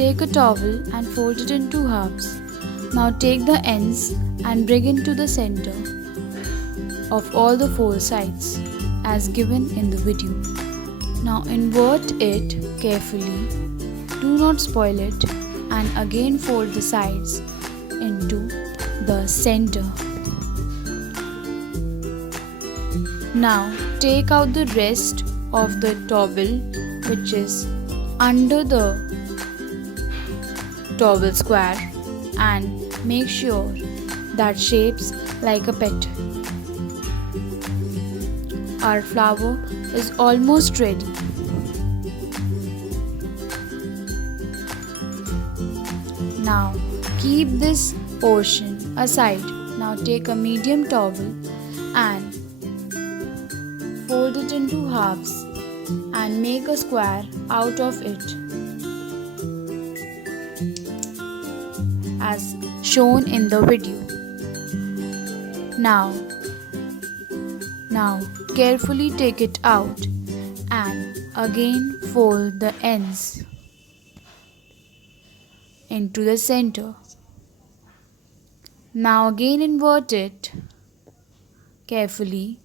take a towel and fold it into halves. Now take the ends and bring into the center of all the four sides as given in the video. Now invert it carefully, do not spoil it, and again fold the sides into the center. Now take out the rest of the towel which is under the towel square and make sure that shapes like a petal. Our flower is almost ready. Now keep this portion aside. Now take a medium towel and fold it into halves and make a square out of it as shown in the video. Now carefully take it out and again fold the ends into the center. Now again invert it carefully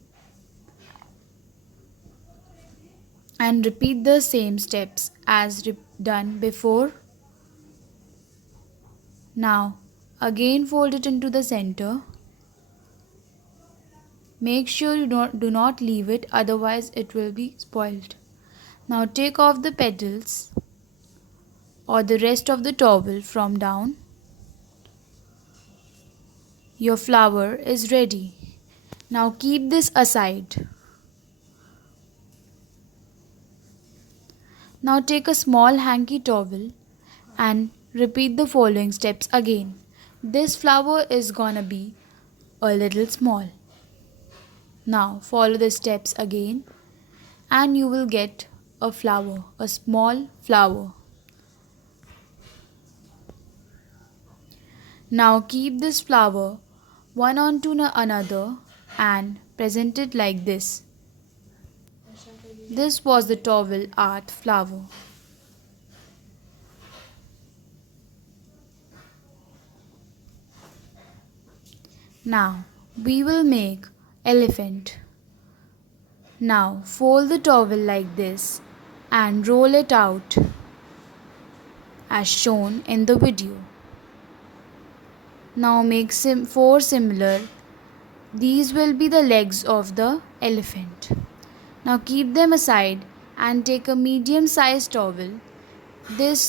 and repeat the same steps as done before. Now again fold it into the center. Make sure you do not leave it, otherwise it will be spoiled. Now take off the petals or the rest of the towel from down. Your flower is ready. Now keep this aside. Now take a small hanky towel and repeat the following steps again. This flower is gonna be a little small. Now follow the steps again and you will get a flower, a small flower. Now keep this flower one onto another and present it like this. This was the towel art flower. Now we will make elephant. Now fold the towel like this and roll it out as shown in the video. Now make four similar. These will be the legs of the elephant. Now keep them aside and take a medium sized towel.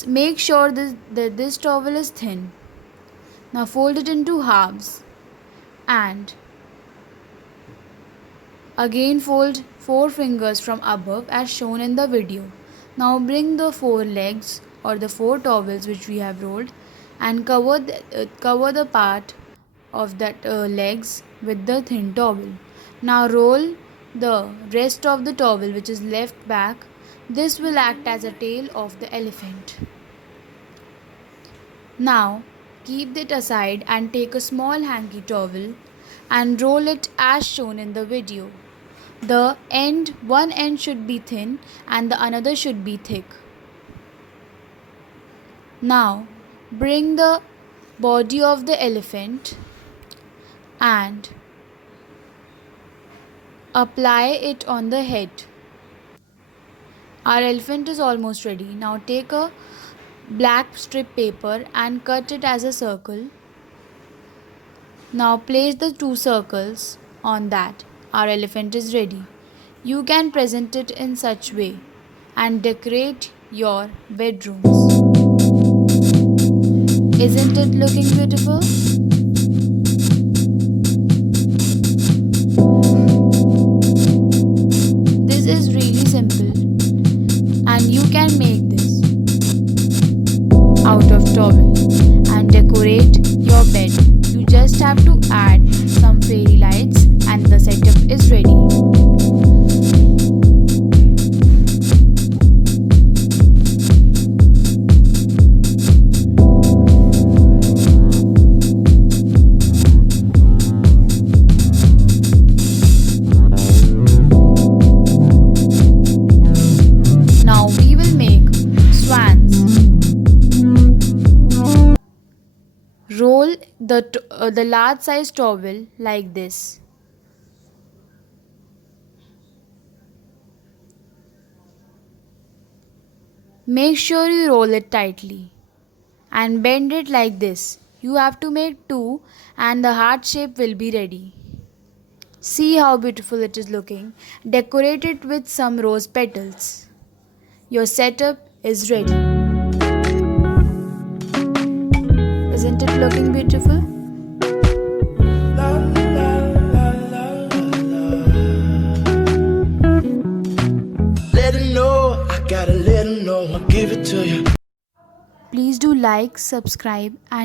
Make sure that this towel is thin. Now fold it into halves and again fold 4 fingers from above as shown in the video. Now bring the 4 legs or the 4 towels which we have rolled and cover the part of that legs with the thin towel. Now roll the rest of the towel which is left back. This will act as a tail of the elephant. Now keep it aside and take a small hanky towel and roll it as shown in the video. One end should be thin and the another should be thick. Now bring the body of the elephant and apply it on the head. Our elephant is almost ready. Now take a black strip paper and cut it as a circle. Now place the 2 circles on that. Our elephant is ready. You can present it in such way and decorate your bedrooms. Isn't it looking beautiful? This is really simple and you can make this out of towel and decorate your bed. You just have to add some fairy lights and the setup is ready. the large size towel like this. Make sure you roll it tightly and bend it like this. You have to make two and the heart shape will be ready. See how beautiful it is looking. Decorate it with some rose petals. Your setup is ready. Isn't it looking beautiful? Let her know, I gotta let her know, I'll give it to you. Please do like, subscribe and